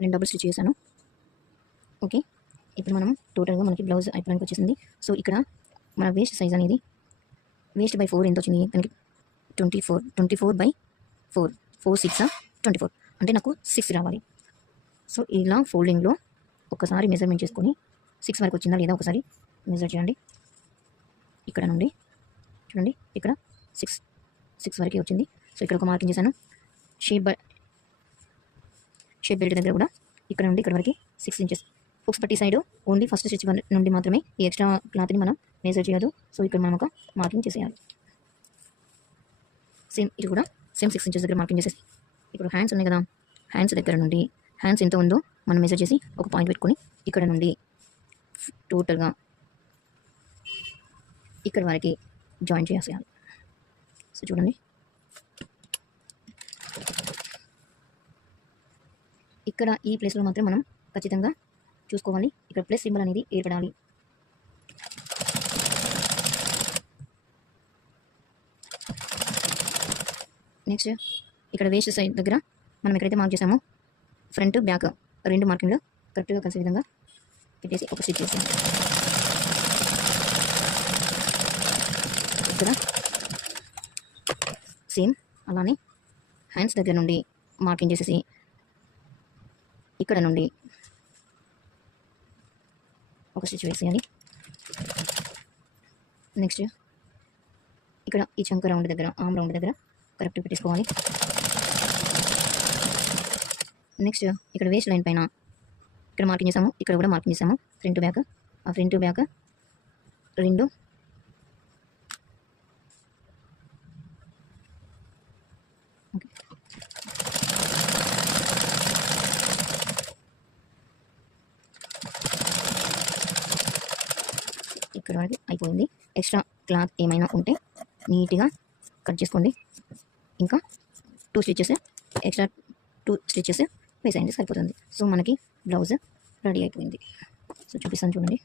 నేను double stitch చేశాను. Okay, ఇప్పుడు మనం టోటల్గా మనకి బ్లౌజ్ అయిపోయానికి వచ్చేసింది. సో ఇక్కడ మన వేస్ట్ సైజ్ అనేది వేస్ట్ బై 4 ఎంత వచ్చింది మనకి 24/4 4 6 24 అంటే నాకు 6 రావాలి. సో ఇలా ఫోల్డింగ్లో ఒకసారి మెజర్మెంట్ చేసుకొని 6 వరకు వచ్చిందా లేదా ఒకసారి మెజర్ చేయండి. ఇక్కడ నుండి చూడండి, ఇక్కడ 6 వరకే వచ్చింది. సో ఇక్కడ ఒక మార్కింగ్ చేశాను. షేప్ బెల్ట్ దగ్గర కూడా ఇక్కడ నుండి ఇక్కడ వరకు 6 ఇంచెస్. హుక్స్ పట్టి సైడ్ ఓన్లీ ఫస్ట్ స్టిచ్ నుండి మాత్రమే, ఈ ఎక్స్ట్రా క్లాత్ని మనం మెజర్ చేయదు. సో ఇక్కడ మనం ఒక మార్కింగ్ చేసేయాలి. సేమ్ ఇది కూడా సేమ్ 6 ఇంచెస్ దగ్గర మార్కింగ్ చేసేసి ఇప్పుడు హ్యాండ్స్ ఉన్నాయి కదా, హ్యాండ్స్ దగ్గర నుండి హ్యాండ్స్ ఎంత ఉందో మనం మెజర్ చేసి ఒక పాయింట్ పెట్టుకొని ఇక్కడ నుండి టోటల్గా ఇక్కడ వరకు జాయిన్ చేసేయాలి. సో చూడండి, ఇక్కడ ఈ ప్లేస్లో మాత్రం మనం ఖచ్చితంగా చూసుకోవాలి. ఇక్కడ ప్లస్ సింబల్ అనేది ఏర్పడాలి. నెక్స్ట్ ఇక్కడ వేస్ట్ సైడ్ దగ్గర మనం ఎక్కడైతే మార్క్ చేసామో ఫ్రంట్ బ్యాక్ 2 మార్కింగ్లు కరెక్ట్గా కలిసే విధంగా పెట్టేసి ఒక స్టిచ్ చేసాం. ఇక్కడ సేమ్ అలానే హ్యాండ్స్ దగ్గర నుండి మార్కింగ్ చేసేసి ఇక్కడ నుండి ఒక స్టిచ్ వేసేయాలి. నెక్స్ట్ ఇక్కడ ఈ చంక రౌండ్ దగ్గర ఆమ్ రౌండ్ దగ్గర కరెక్ట్ పెట్టేసుకోవాలి. నెక్స్ట్ ఇక్కడ వేస్ట్ లైన్ పైన ఇక్కడ మార్కింగ్ చేసాము, ఇక్కడ కూడా మార్కింగ్ చేసాము. ఫ్రంట్ బ్యాక్, ఆ ఫ్రంట్ బ్యాక్ 2 ఓకే. ఇక్కడ వరకు అయిపోయింది. ఎక్స్ట్రా క్లాత్ ఏమైనా ఉంటే నీట్గా కట్ చేసుకోండి. ఇంకా 2 స్టిచెస్ ఎక్స్ట్రా 2 స్టిచెస్ వేసేయండి, సరిపోతుంది. సో మనకి బ్లౌజ్ రెడీ అయిపోయింది. సో చూపిస్తాను చూడండి.